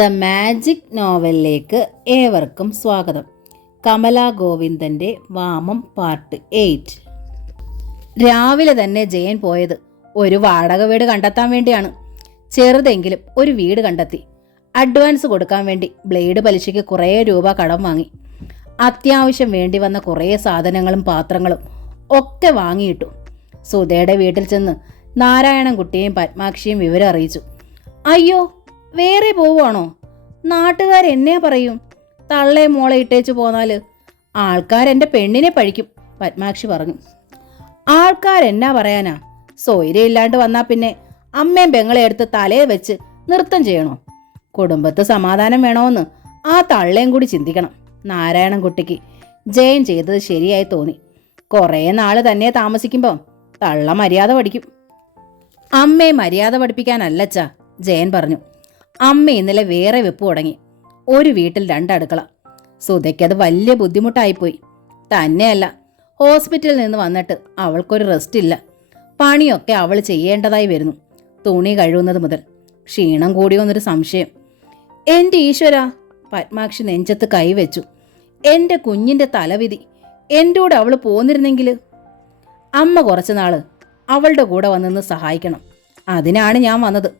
The magic നോവലിലേക്ക് ഏവർക്കും സ്വാഗതം. Kamala ഗോവിന്ദൻ്റെ വാമം part 8. രാവിലെ തന്നെ ജയൻ പോയത് ഒരു വാടക വീട് കണ്ടെത്താൻ വേണ്ടിയാണ്. ചെറുതെങ്കിലും ഒരു വീട് കണ്ടെത്തി. അഡ്വാൻസ് കൊടുക്കാൻ വേണ്ടി ബ്ലേഡ് പലിശയ്ക്ക് കുറേ രൂപ കടം വാങ്ങി. അത്യാവശ്യം വേണ്ടി വന്ന കുറേ സാധനങ്ങളും പാത്രങ്ങളും ഒക്കെ വാങ്ങിയിട്ടു. സുധയുടെ വീട്ടിൽ ചെന്ന് നാരായണൻകുട്ടിയെയും പത്മാക്ഷിയും വിവരം അറിയിച്ചു. അയ്യോ, വേറെ പോവുകയാണോ? നാട്ടുകാരെന്നെ പറയും, തള്ളേ മോളെ ഇട്ടേച്ചു പോന്നാൽ ആൾക്കാരെൻ്റെ പെണ്ണിനെ പഴിക്കും, പത്മാക്ഷി പറഞ്ഞു. ആൾക്കാരെന്നാ പറയാനാ? സൗകര്യമില്ലാണ്ട് വന്നാൽ പിന്നെ അമ്മയും പെങ്ങളെ എടുത്ത് തലയെ വെച്ച് നൃത്തം ചെയ്യണോ? കുടുംബത്ത് സമാധാനം വേണമെന്ന് ആ തള്ളയും കൂടി ചിന്തിക്കണം. നാരായണൻകുട്ടിക്ക് ജയൻ ചെയ്തത് ശരിയായി തോന്നി. കുറേ നാൾ തന്നെ താമസിക്കുമ്പോൾ തള്ള മര്യാദ പഠിക്കും. അമ്മയെ മര്യാദ പഠിപ്പിക്കാനല്ലച്ചാ, ജയൻ പറഞ്ഞു. അമ്മ ഇന്നലെ വേറെ വെപ്പ് തുടങ്ങി. ഒരു വീട്ടിൽ 2 അടുക്കള. സുധയ്ക്കത് വലിയ ബുദ്ധിമുട്ടായിപ്പോയി. തന്നെയല്ല, ഹോസ്പിറ്റലിൽ നിന്ന് വന്നിട്ട് അവൾക്കൊരു റെസ്റ്റ് ഇല്ല. പണിയൊക്കെ അവൾ ചെയ്യേണ്ടതായി വരുന്നു. തുണി കഴുകുന്നത് മുതൽ. ക്ഷീണം കൂടിയോന്നൊരു സംശയം. എൻ്റെ ഈശ്വര, പത്മാക്ഷി നെഞ്ചത്ത് കൈവച്ചു. എൻ്റെ കുഞ്ഞിൻ്റെ തലവിധി. എൻ്റെ കൂടെ അവൾ പോന്നിരുന്നെങ്കിൽ. അമ്മ കുറച്ചു നാൾ അവളുടെ കൂടെ വന്നിന്ന് സഹായിക്കണം. അതിനാണ് ഞാൻ വന്നത്.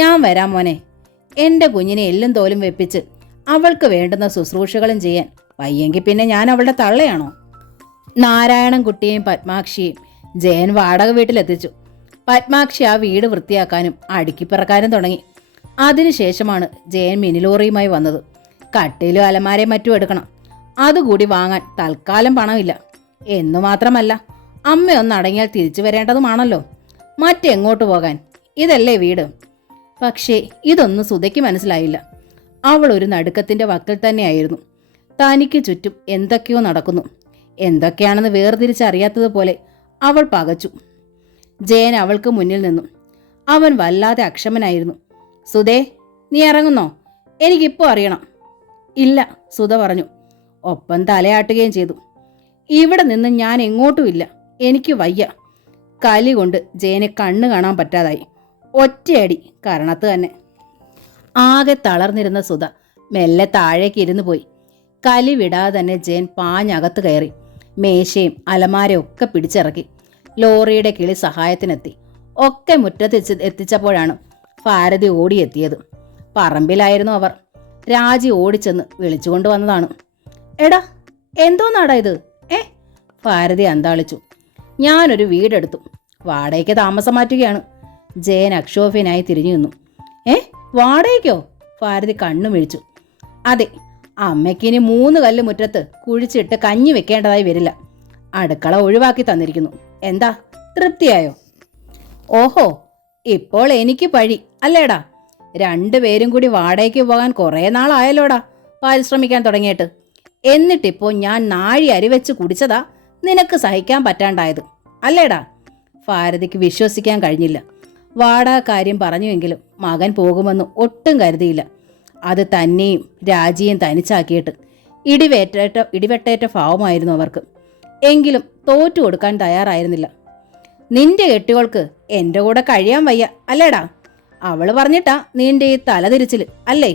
ഞാൻ വരാം മോനെ. എൻ്റെ കുഞ്ഞിനെ എല്ലും തോലും വെപ്പിച്ച് അവൾക്ക് വേണ്ടുന്ന ശുശ്രൂഷകളും ചെയ്യാൻ വയ്യെങ്കിൽ പിന്നെ ഞാൻ അവളുടെ തള്ളയാണോ? നാരായണൻകുട്ടിയെയും പത്മാക്ഷിയെയും ജയൻ വാടക വീട്ടിലെത്തിച്ചു. പത്മാക്ഷി ആ വീട് വൃത്തിയാക്കാനും അടുക്കിപ്പിറക്കാനും തുടങ്ങി. അതിനുശേഷമാണ് ജയൻ മിനിലോറിയുമായി വന്നത്. കട്ടിലും അലമാരയും മറ്റും എടുക്കണം. അതുകൂടി വാങ്ങാൻ തൽക്കാലം പണമില്ല. എന്നു മാത്രമല്ല, അമ്മയൊന്ന് അടങ്ങിയാൽ തിരിച്ചു വരേണ്ടതുമാണല്ലോ. മറ്റെങ്ങോട്ട് പോകാൻ? ഇതല്ലേ വീട്. പക്ഷേ ഇതൊന്നും സുധയ്ക്ക് മനസ്സിലായില്ല. അവൾ ഒരു നടുക്കത്തിൻ്റെ വക്കിൽ തന്നെയായിരുന്നു. തനിക്ക് ചുറ്റും എന്തൊക്കെയോ നടക്കുന്നു. എന്തൊക്കെയാണെന്ന് വേർതിരിച്ചറിയാത്തതുപോലെ അവൾ പകച്ചു. ജയൻ അവൾക്ക് മുന്നിൽ നിന്നു. അവൻ വല്ലാതെ അക്ഷമനായിരുന്നു. സുധേ, നീ ഇറങ്ങുന്നോ? എനിക്കിപ്പോൾ അറിയണം. ഇല്ല, സുധ പറഞ്ഞു. ഒപ്പം തലയാട്ടുകയും ചെയ്തു. ഇവിടെ നിന്ന് ഞാൻ എങ്ങോട്ടുമില്ല. എനിക്ക് വയ്യ. കലി കൊണ്ട് ജയനെ കണ്ണു കാണാൻ പറ്റാതായി. ഒറ്റയടി കരണത്ത് തന്നെ. ആകെ തളർന്നിരുന്ന സുധ മെല്ലെ താഴേക്ക് ഇരുന്നു പോയി. കലി വിടാതെ തന്നെ ജയൻ പാഞ്ഞകത്ത് കയറി. മേശയും അലമാരയും ഒക്കെ പിടിച്ചിറക്കി. ലോറിയുടെ കിളി സഹായത്തിനെത്തി. ഒക്കെ മുറ്റത്ത് എത്തിച്ചപ്പോഴാണ് ഭാരതി ഓടിയെത്തിയത്. പറമ്പിലായിരുന്നു അവർ. രാജി ഓടിച്ചെന്ന് വിളിച്ചുകൊണ്ട് വന്നതാണ്. എടാ, എന്തോന്നാടാ ഇത്? ഭാരതി അന്താളിച്ചു. ഞാനൊരു വീടെടുത്തു. വാടകയ്ക്ക് താമസം മാറ്റുകയാണ്. ജയൻ അക്ഷോഭ്യനായി തിരിഞ്ഞു നിന്നു. വാടകയ്ക്കോ? ഭാരതി കണ്ണു മിഴിച്ചു. അതെ, അമ്മയ്ക്കിനി 3 കല്ല് മുറ്റത്ത് കുഴിച്ചിട്ട് കഞ്ഞി വെക്കേണ്ടതായി വരില്ല. അടുക്കള ഒഴിവാക്കി തന്നിരിക്കുന്നു. എന്താ, തൃപ്തിയായോ? ഓഹോ, ഇപ്പോൾ എനിക്ക് പഴി അല്ലേടാ? 2 പേരും കൂടി വാടകയ്ക്ക് പോകാൻ കുറേ നാളായല്ലോടാ പരിശ്രമിക്കാൻ തുടങ്ങിയിട്ട്. എന്നിട്ടിപ്പോൾ ഞാൻ നാഴി അരിവെച്ച് കുടിച്ചതാ നിനക്ക് സഹിക്കാൻ പറ്റാണ്ടായത് അല്ലേടാ? ഭാരതിക്ക് വിശ്വസിക്കാൻ കഴിഞ്ഞില്ല. വാടക കാര്യം പറഞ്ഞുവെങ്കിലും മകൻ പോകുമെന്ന് ഒട്ടും കരുതിയില്ല. അത് തന്നെയും രാജിയും തനിച്ചാക്കിയിട്ട് ഇടിവെട്ടേറ്റ ഭാവമായിരുന്നു അവർക്ക്. എങ്കിലും തോറ്റു കൊടുക്കാൻ തയ്യാറായിരുന്നില്ല. നിന്റെ കെട്ടികൾക്ക് എൻ്റെ കൂടെ കഴിയാൻ വയ്യ അല്ലേടാ? അവള് പറഞ്ഞിട്ടാ നിന്റെ ഈ തലതിരിച്ചിൽ അല്ലേ?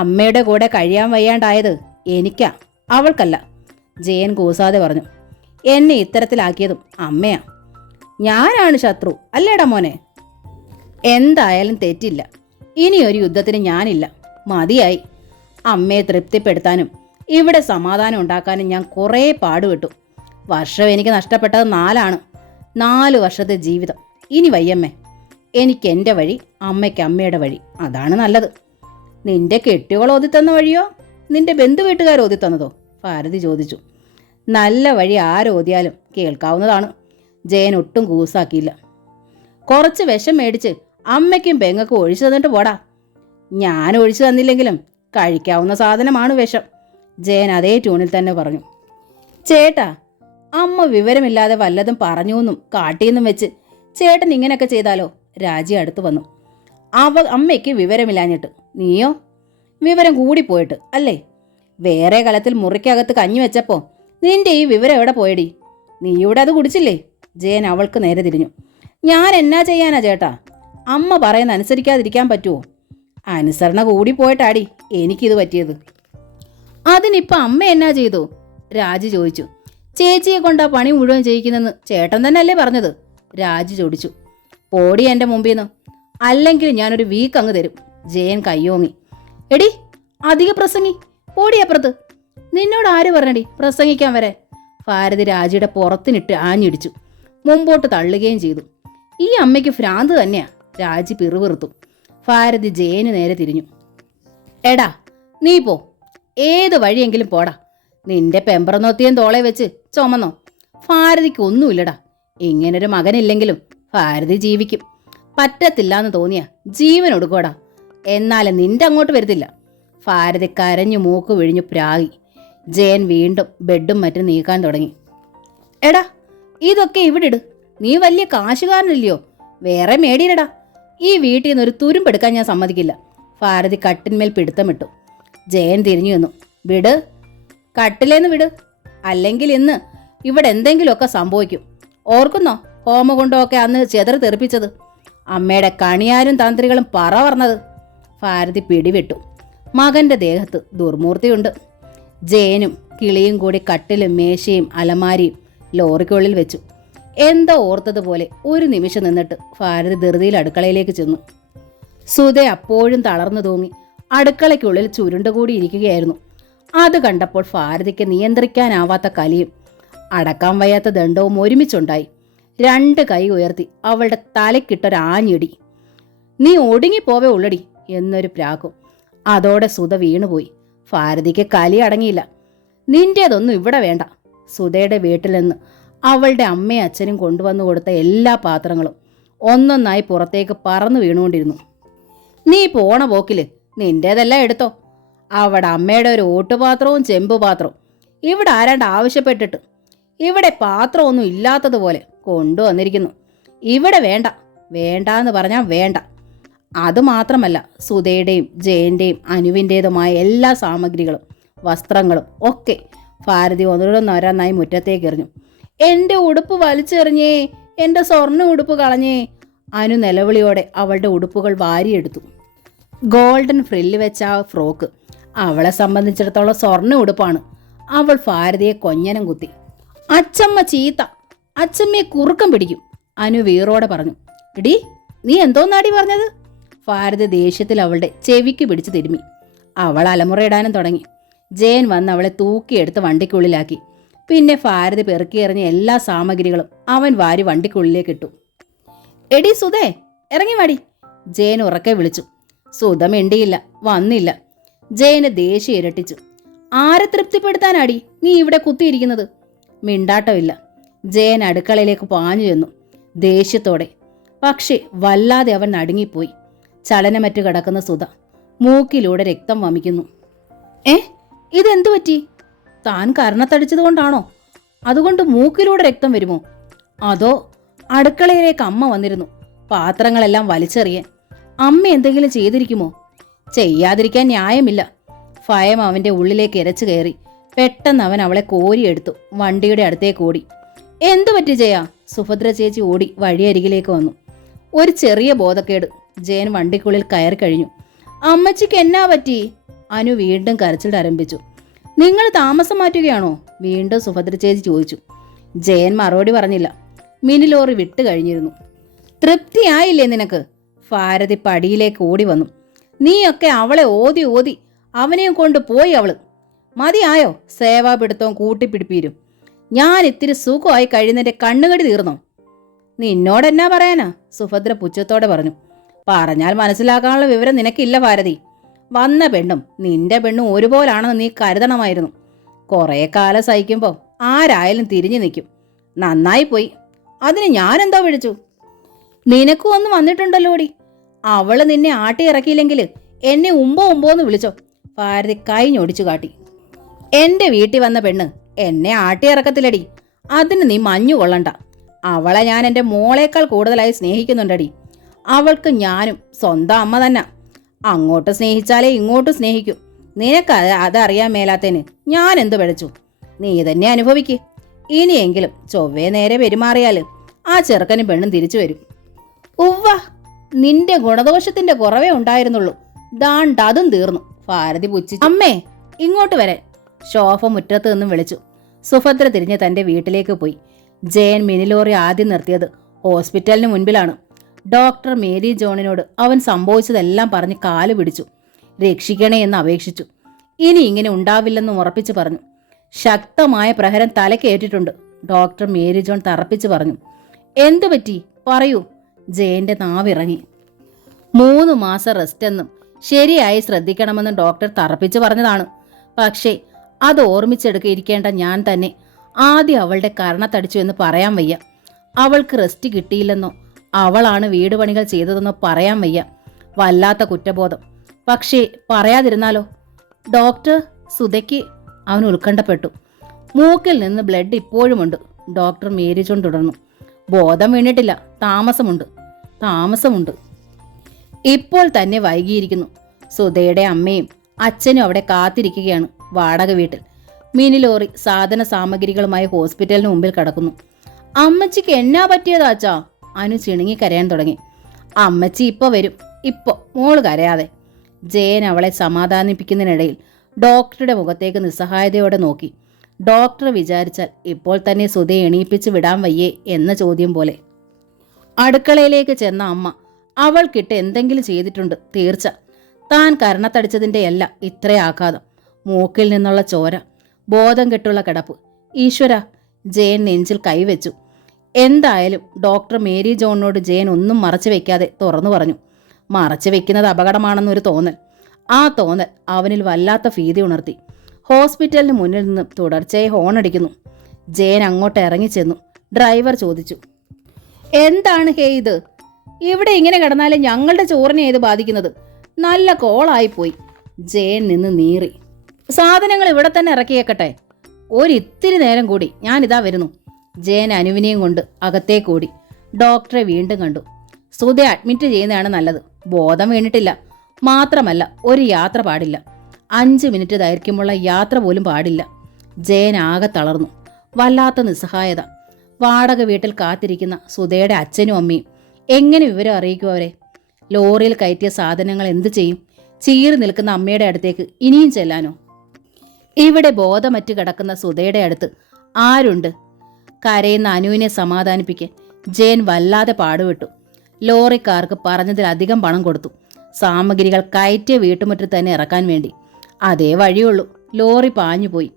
അമ്മയുടെ കൂടെ കഴിയാൻ വയ്യാണ്ടായത് എനിക്കാ, അവൾക്കല്ല, ജയൻ കൂസാതെ പറഞ്ഞു. എന്നെ ഇത്തരത്തിലാക്കിയതും അമ്മയാ. ഞാനാണ് ശത്രു അല്ലേടാ മോനെ? എന്തായാലും തെറ്റില്ല. ഇനിയൊരു യുദ്ധത്തിന് ഞാനില്ല. മതിയായി. അമ്മയെ തൃപ്തിപ്പെടുത്താനും ഇവിടെ സമാധാനം ഉണ്ടാക്കാനും ഞാൻ കുറേ പാടുപെട്ടു. വർഷം എനിക്ക് നഷ്ടപ്പെട്ടത് 4 4 വർഷത്തെ ജീവിതം. ഇനി വയ്യമ്മേ. എനിക്ക് എൻ്റെ വഴി, അമ്മയ്ക്ക് അമ്മയുടെ വഴി. അതാണ് നല്ലത്. നിന്റെ കെട്ടിയോൾ ഓതിത്തന്ന വഴിയോ നിന്റെ ബന്ധു വീട്ടുകാർ ഓതിത്തന്നതോ? ഭാരതി ചോദിച്ചു. നല്ല വഴി ആരോതിയാലും കേൾക്കാവുന്നതാണ്. ജയൻ ഒട്ടും കൂസാക്കിയില്ല. കുറച്ച് വിഷം മേടിച്ച് അമ്മയ്ക്കും പെങ്ങൾക്കും ഒഴിച്ചു തന്നിട്ട് പോടാ. ഞാൻ ഒഴിച്ചു തന്നില്ലെങ്കിലും കഴിക്കാവുന്ന സാധനമാണ് വിഷം, ജയൻ അതേ ട്യൂണിൽ തന്നെ പറഞ്ഞു. ചേട്ടാ, അമ്മ വിവരമില്ലാതെ വല്ലതും പറഞ്ഞുവെന്നും കാട്ടിയെന്നും വെച്ച് ചേട്ടൻ ഇങ്ങനെയൊക്കെ ചെയ്താലോ? രാജി അടുത്ത് വന്നു. അമ്മയ്ക്ക് വിവരമില്ലാഞ്ഞിട്ട് നീയോ? വിവരം കൂടിപ്പോയിട്ട് അല്ലേ? വേറെ കലത്തിൽ മുറിക്കകത്ത് കഞ്ഞി വെച്ചപ്പോൾ നിന്റെ ഈ വിവരം എവിടെ പോയടി? നീയുടെ അത് കുടിച്ചില്ലേ? ജയൻ അവൾക്ക് നേരെ തിരിഞ്ഞു. ഞാൻ എന്നാ ചെയ്യാനാ ചേട്ടാ? അമ്മ പറയുന്ന അനുസരിക്കാതിരിക്കാൻ പറ്റുമോ? അനുസരണ കൂടി പോയിട്ടാടി എനിക്കിത് പറ്റിയത്. അതിനിപ്പോൾ അമ്മ എന്നാ ചെയ്തു? രാജു ചോദിച്ചു. ചേച്ചിയെ കൊണ്ടാ പണി മുഴുവൻ ചെയ്യിക്കുന്നെന്ന് ചേട്ടൻ തന്നെ അല്ലേ പറഞ്ഞത്? രാജു ചോദിച്ചു. പോടി എൻ്റെ മുമ്പിൽ നിന്ന്, അല്ലെങ്കിൽ ഞാനൊരു വീക്ക് അങ്ങ് തരും. ജയൻ കയ്യോങ്ങി. എടി അധിക പ്രസംഗി, പോടി അപ്പുറത്ത്. നിന്നോട് ആര് പറഞ്ഞടി പ്രസംഗിക്കാൻ വരെ? ഭാരതി രാജിയുടെ പുറത്തിനിട്ട് ആഞ്ഞിടിച്ചു. മുമ്പോട്ട് തള്ളുകയും ചെയ്തു. ഈ അമ്മയ്ക്ക് ഭ്രാന്ത് തന്നെയാ. രാജി പിറുപിറുത്തു. ഭാരതി ജയന് നേരെ തിരിഞ്ഞു. എടാ നീ പോ, ഏത് വഴിയെങ്കിലും പോടാ. നിന്റെ പെമ്പറന്നോത്തിയും തോളെ വെച്ച് ചുമന്നോ? ഭാരതിക്ക് ഒന്നുമില്ലടാ. ഇങ്ങനൊരു മകനില്ലെങ്കിലും ഭാരതി ജീവിക്കും. പറ്റത്തില്ലാന്ന് തോന്നിയാ ജീവൻ ഒടുക്കോടാ. എന്നാലും നിന്റെ അങ്ങോട്ട് വരുത്തില്ല. ഭാരതി കരഞ്ഞു മൂക്ക് വിഴിഞ്ഞു പ്രാഗി. ജയൻ വീണ്ടും ബെഡും മറ്റും നീക്കാൻ തുടങ്ങി. എടാ ഇതൊക്കെ ഇവിടെ ഇട്. നീ വലിയ കാശുകാരനല്ലയോ, വേറെ മേടിയിലടാ. ഈ വീട്ടിൽ നിന്ന് ഒരു തുരുമ്പെടുക്കാൻ ഞാൻ സമ്മതിക്കില്ല. ഭാരതി കട്ടിന്മേൽ പിടുത്തമിട്ടു. ജയൻ തിരിഞ്ഞു നിന്നു. വിട്, കട്ടിലേന്ന് വിട്, അല്ലെങ്കിൽ ഇന്ന് ഇവിടെ എന്തെങ്കിലുമൊക്കെ സംഭവിക്കും. ഓർക്കുന്നോ ഹോമകുണ്ടമൊക്കെ അന്ന് ചെതറി തെറിപ്പിച്ചത്? അമ്മയുടെ കണിയാരും തന്ത്രികളും പറ പറഞ്ഞത്. ഭാരതി പിടിവിട്ടു. മകന്റെ ദേഹത്ത് ദുർമൂർത്തിയുണ്ട്. ജയനും കിളിയും കൂടി കട്ടിലും മേശയും അലമാരിയും ലോറിക്കുള്ളിൽ വെച്ചു. എന്തോ ഓർത്തതുപോലെ ഒരു നിമിഷം നിന്നിട്ട് ഭാരതി ധൃതിയിൽ അടുക്കളയിലേക്ക് ചെന്നു. സുധ അപ്പോഴും തളർന്നു തൂങ്ങി അടുക്കളയ്ക്കുള്ളിൽ ചുരുണ്ടുകൂടി ഇരിക്കുകയായിരുന്നു. അത് കണ്ടപ്പോൾ ഭാരതിക്ക് നിയന്ത്രിക്കാനാവാത്ത കലിയും അടക്കാൻ വയ്യാത്ത ദണ്ഡവും ഒരുമിച്ചുണ്ടായി. 2 കൈ ഉയർത്തി അവളുടെ തലക്കിട്ടൊരാഞ്ഞിടി. നീ ഒടുങ്ങിപ്പോവേ ഉള്ളടി എന്നൊരു പ്രാക്കും. അതോടെ സുധ വീണുപോയി. ഭാരതിക്ക് കലി അടങ്ങിയില്ല. നിന്റേതൊന്നും ഇവിടെ വേണ്ട. സുധയുടെ വീട്ടിൽ നിന്ന് അവളുടെ അമ്മയും അച്ഛനും കൊണ്ടുവന്നു കൊടുത്ത എല്ലാ പാത്രങ്ങളും ഒന്നൊന്നായി പുറത്തേക്ക് പറന്നു വീണുകൊണ്ടിരുന്നു. നീ പോണ പോക്കില് നിന്റേതെല്ലാം എടുത്തോ. അവിടെ അമ്മയുടെ ഒരു ഓട്ടുപാത്രവും ചെമ്പുപാത്രവും ഇവിടെ ആരാണ്ട് ആവശ്യപ്പെട്ടിട്ട് ഇവിടെ പാത്രമൊന്നും ഇല്ലാത്തതുപോലെ കൊണ്ടുവന്നിരിക്കുന്നു. ഇവിടെ വേണ്ട, വേണ്ടാന്ന് പറഞ്ഞാൽ വേണ്ട. അതുമാത്രമല്ല, സുധയുടെയും ജയന്റെയും അനുവിൻ്റേതുമായ എല്ലാ സാമഗ്രികളും വസ്ത്രങ്ങളും ഒക്കെ ഭാരതി ഒന്നോരോന്നായി മുറ്റത്തേക്ക് എറിഞ്ഞു. എൻ്റെ ഉടുപ്പ് വലിച്ചെറിഞ്ഞേ, എൻ്റെ സ്വർണ്ണ ഉടുപ്പ് കളഞ്ഞേ. അനു നിലവിളിയോടെ അവളുടെ ഉടുപ്പുകൾ വാരിയെടുത്തു. ഗോൾഡൻ ഫ്രില്ല് വെച്ച ആ ഫ്രോക്ക് അവളെ സംബന്ധിച്ചിടത്തോളം സ്വർണ്ണ ഉടുപ്പാണ്. അവൾ ഭാരതിയെ കൊഞ്ഞനം കുത്തി. അച്ചമ്മ ചീത്ത, അച്ചമ്മയെ കുറുക്കം പിടിക്കും, അനു വീറോടെ പറഞ്ഞു. എടീ നീ എന്തോന്നാടി പറഞ്ഞത്? ഭാരതി ദേഷ്യത്തിൽ അവളുടെ ചെവിക്ക് പിടിച്ചു തിരുമ്മി. അവൾ അലമുറയിടാനും തുടങ്ങി. ജയൻ വന്ന് അവളെ തൂക്കിയെടുത്ത് വണ്ടിക്കുള്ളിലാക്കി. പിന്നെ ഭാരതി പെറുക്കിയെറിഞ്ഞ എല്ലാ സാമഗ്രികളും അവൻ വാരി വണ്ടിക്കുള്ളിലേക്ക് ഇട്ടു. എടി സുധേ, ഇറങ്ങി വാടി, ജയൻ ഉറക്കെ വിളിച്ചു. സുധ മിണ്ടിയില്ല, വന്നില്ല. ജയന് ദേഷ്യം ഇരട്ടിച്ചു. ആരെ തൃപ്തിപ്പെടുത്താനാടി നീ ഇവിടെ കുത്തിയിരിക്കുന്നത്? മിണ്ടാട്ടമില്ല. ജയൻ അടുക്കളയിലേക്ക് പാഞ്ഞു ചെന്നു ദേഷ്യത്തോടെ. പക്ഷേ വല്ലാതെ അവൻ നടുങ്ങിപ്പോയി. ചലനമറ്റ് കിടക്കുന്ന സുധ മൂക്കിലൂടെ രക്തം വമിക്കുന്നു. ഇതെന്തു പറ്റി? താൻ കർണത്തടിച്ചതുകൊണ്ടാണോ? അതുകൊണ്ട് മൂക്കിലൂടെ രക്തം വരുമോ? അതോ അടുക്കളയിലേക്ക് അമ്മ വന്നിരുന്നു പാത്രങ്ങളെല്ലാം വലിച്ചെറിയാൻ? അമ്മ എന്തെങ്കിലും ചെയ്തിരിക്കുമോ? ചെയ്യാതിരിക്കാൻ ന്യായമില്ല. ഭയം അവൻ്റെ ഉള്ളിലേക്ക് ഇരച്ചു കയറി. പെട്ടെന്ന് അവൻ അവളെ കോരിയെടുത്തു വണ്ടിയുടെ അടുത്തേക്ക് ഓടി. എന്തു പറ്റി ജയ? സുഭദ്ര ചേച്ചി ഓടി വഴിയരികിലേക്ക് വന്നു. ഒരു ചെറിയ ബോധക്കേട്. ജയൻ വണ്ടിക്കുള്ളിൽ കയറി കഴിഞ്ഞു. അമ്മച്ചിക്ക് എന്നാ പറ്റി? അനു വീണ്ടും കരച്ചിൽ ആരംഭിച്ചു. നിങ്ങൾ താമസം മാറ്റുകയാണോ? വീണ്ടും സുഭദ്ര ചേച്ചി ചോദിച്ചു. ജയൻ മറുപടി പറഞ്ഞില്ല. മിനി ലോറി വിട്ടു കഴിഞ്ഞിരുന്നു. തൃപ്തിയായില്ലേ നിനക്ക്? ഭാരതി പടിയിലേക്ക് ഓടി വന്നു. നീയൊക്കെ അവളെ ഓതി ഓതി അവനെയും കൊണ്ട് പോയി. അവള് മതിയായോ സേവാപിടുത്തവും കൂട്ടിപ്പിടിപ്പീരും? ഞാൻ ഇത്തിരി സുഖമായി കഴിയുന്നതിന്റെ കണ്ണുകടി തീർന്നോ? നിന്നോടെന്നാ പറയാനാ? സുഭദ്ര പുച്ഛത്തോടെ പറഞ്ഞു. പറഞ്ഞാൽ മനസ്സിലാക്കാനുള്ള വിവരം നിനക്കില്ല ഭാരതി. വന്ന പെണ്ണും നിന്റെ പെണ്ണും ഒരുപോലാണെന്ന് നീ കരുതണമായിരുന്നു. കുറേ കാലം സഹിക്കുമ്പോൾ ആരായാലും തിരിഞ്ഞു നിൽക്കും. നന്നായി പോയി. അതിന് ഞാനെന്തോ വിളിച്ചു? നിനക്കും ഒന്ന് വന്നിട്ടുണ്ടല്ലോടി. അവള് നിന്നെ ആട്ടി ഇറക്കിയില്ലെങ്കിൽ എന്നെ ഉമ്പോന്ന് വിളിച്ചോ? ഭാരതി കൈ ഞൊടിച്ചു കാട്ടി. എന്റെ വീട്ടിൽ വന്ന പെണ്ണ് എന്നെ ആട്ടി ഇറക്കത്തില്ലടി. അതിന് നീ മഞ്ഞു കൊള്ളണ്ട. അവളെ ഞാൻ എൻ്റെ മോളേക്കാൾ കൂടുതലായി സ്നേഹിക്കുന്നുണ്ടടി. അവൾക്ക് ഞാനും സ്വന്തം അമ്മ തന്നെ. അങ്ങോട്ട് സ്നേഹിച്ചാലേ ഇങ്ങോട്ട് സ്നേഹിക്കൂ. നിനക്ക് അതറിയാൻ മേലാത്തതിന് ഞാൻ എന്തു പിഴച്ചു? നീ തന്നെ അനുഭവിക്ക്. ഇനിയെങ്കിലും ചൊവ്വേ നേരെ പെരുമാറിയാൽ ആ ചെറുക്കനും പെണ്ണും തിരിച്ചു വരും. ഉവ്വ, നിന്റെ ഗുണദോഷത്തിന്റെ കുറവേ ഉണ്ടായിരുന്നുള്ളൂ. ദാണ്ട അതും തീർന്നു. ഭാരതി പുച്ഛിച്ചു. അമ്മേ ഇങ്ങോട്ട് വരാൻ ശോഭ മുറ്റത്ത് നിന്നും വിളിച്ചു. സുഭദ്ര തിരിഞ്ഞ് തന്റെ വീട്ടിലേക്ക് പോയി. ജയൻ മിനിലോറി ആദ്യം നിർത്തിയത് ഹോസ്പിറ്റലിന് മുൻപിലാണ്. ഡോക്ടർ മേരി ജോണിനോട് അവൻ സംഭവിച്ചതെല്ലാം പറഞ്ഞ് കാല് പിടിച്ചു. രക്ഷിക്കണേ എന്ന് അപേക്ഷിച്ചു. ഇനി ഇങ്ങനെ ഉണ്ടാവില്ലെന്ന് ഉറപ്പിച്ചു പറഞ്ഞു. ശക്തമായ പ്രഹരം തലക്കേറ്റിട്ടുണ്ട്, ഡോക്ടർ മേരി ജോൺ തറപ്പിച്ചു പറഞ്ഞു. എന്തു പറ്റി പറയൂ? ജയന്റെ നാവിറങ്ങി. 3 മാസം റെസ്റ്റെന്നും ശരിയായി ശ്രദ്ധിക്കണമെന്നും ഡോക്ടർ തറപ്പിച്ചു പറഞ്ഞതാണ്. പക്ഷേ അത് ഓർമ്മിച്ചെടുക്കിയിരിക്കേണ്ട ഞാൻ തന്നെ ആദ്യം അവളുടെ കരണത്തടിച്ചു എന്ന് പറയാൻ വയ്യ. അവൾക്ക് റെസ്റ്റ് കിട്ടിയില്ലെന്നോ അവളാണ് വീട് പണികൾ ചെയ്തതെന്നോ പറയാൻ വയ്യ. വല്ലാത്ത കുറ്റബോധം. പക്ഷേ പറയാതിരുന്നാലോ? ഡോക്ടർ സുധയ്ക്ക് അവൻ ഉത്കണ്ഠപ്പെട്ടു. മൂക്കിൽ നിന്ന് ബ്ലഡ് ഇപ്പോഴുമുണ്ട്, ഡോക്ടർ മേരി ജോൺ തുടർന്നു. ബോധം വീണിട്ടില്ല. താമസമുണ്ട്. ഇപ്പോൾ തന്നെ വൈകിയിരിക്കുന്നു. സുധയുടെ അമ്മയും അച്ഛനും അവിടെ കാത്തിരിക്കുകയാണ് വാടക വീട്ടിൽ. മിനിലോറി സാധന സാമഗ്രികളുമായി ഹോസ്പിറ്റലിന് മുമ്പിൽ കിടക്കുന്നു. അമ്മച്ചിക്ക് എന്നാ പറ്റിയതാച്ചാ? അനു ചിണുങ്ങി കരയാൻ തുടങ്ങി. അമ്മച്ചി ഇപ്പൊ വരും, ഇപ്പൊ, മോള് കരയാതെ. ജയൻ അവളെ സമാധാനിപ്പിക്കുന്നതിനിടയിൽ ഡോക്ടറുടെ മുഖത്തേക്ക് നിസ്സഹായതയോടെ നോക്കി. ഡോക്ടർ വിചാരിച്ചാൽ ഇപ്പോൾ തന്നെ സുധയെ എണീപ്പിച്ച് വിടാൻ വയ്യേ എന്ന ചോദ്യം പോലെ. അടുക്കളയിലേക്ക് ചെന്ന അമ്മ അവൾക്കിട്ട് എന്തെങ്കിലും ചെയ്തിട്ടുണ്ട് തീർച്ച. താൻ കരണത്തടിച്ചതിൻ്റെയല്ല ഇത്ര ആഘാതം. മൂക്കിൽ നിന്നുള്ള ചോര, ബോധം കെട്ടുള്ള കിടപ്പ്. ഈശ്വര! ജയൻ നെഞ്ചിൽ കൈവച്ചു. എന്തായാലും ഡോക്ടർ മേരി ജോണിനോട് ജയൻ ഒന്നും മറച്ചു വെക്കാതെ തുറന്നു പറഞ്ഞു. മറച്ചു വെക്കുന്നത് അപകടമാണെന്നൊരു തോന്നൽ. ആ തോന്നൽ അവനിൽ വല്ലാത്ത ഭീതി ഉണർത്തി. ഹോസ്പിറ്റലിന് മുന്നിൽ നിന്ന് തുടർച്ചയായി ഹോണടിക്കുന്നു. ജയൻ അങ്ങോട്ട് ഇറങ്ങിച്ചെന്നു. ഡ്രൈവർ ചോദിച്ചു, എന്താണ് ഹേ ഇത്? ഇവിടെ ഇങ്ങനെ കിടന്നാലേ ഞങ്ങളുടെ ചോറിനെ ഏത് ബാധിക്കുന്നത്? നല്ല കോളായിപ്പോയി. ജയൻ നിന്ന് നീറി. സാധനങ്ങൾ ഇവിടെ തന്നെ ഇറക്കിയേക്കട്ടെ. ഒരിത്തിരി നേരം കൂടി, ഞാനിതാ വരുന്നു. ജയൻ അനുവിനെയും കൊണ്ട് അകത്തേക്കൂടി. ഡോക്ടറെ വീണ്ടും കണ്ടു. സുധ അഡ്മിറ്റ് ചെയ്യുന്നതാണ് നല്ലത്. ബോധം വീണിട്ടില്ല. മാത്രമല്ല ഒരു യാത്ര പാടില്ല. 5 മിനിറ്റ് ദൈർഘ്യമുള്ള യാത്ര പോലും പാടില്ല. ജയൻ ആകെ തളർന്നു. വല്ലാത്ത നിസ്സഹായത. വാടക വീട്ടിൽ കാത്തിരിക്കുന്ന സുധയുടെ അച്ഛനും അമ്മയും എങ്ങനെ വിവരം അറിയിക്കും അവരെ? ലോറിയിൽ കയറ്റിയ സാധനങ്ങൾ എന്തു ചെയ്യും? ചീറി നിൽക്കുന്ന അമ്മയുടെ അടുത്തേക്ക് ഇനിയും ചെല്ലാനോ? ഇവിടെ ബോധമറ്റ് കിടക്കുന്ന സുധയുടെ അടുത്ത് ആരുണ്ട്? കരയുന്ന അനുവിനെ സമാധാനിപ്പിക്കാൻ ജയൻ വല്ലാതെ പാടുപെട്ടു. ലോറിക്കാർക്ക് പറഞ്ഞതിലധികം പണം കൊടുത്തു. സാമഗ്രികൾ കയറ്റിയ വീട്ടുമുറ്റത്ത് തന്നെ ഇറക്കാൻ വേണ്ടി. അതേ വഴിയുള്ളൂ. ലോറി പാഞ്ഞുപോയി.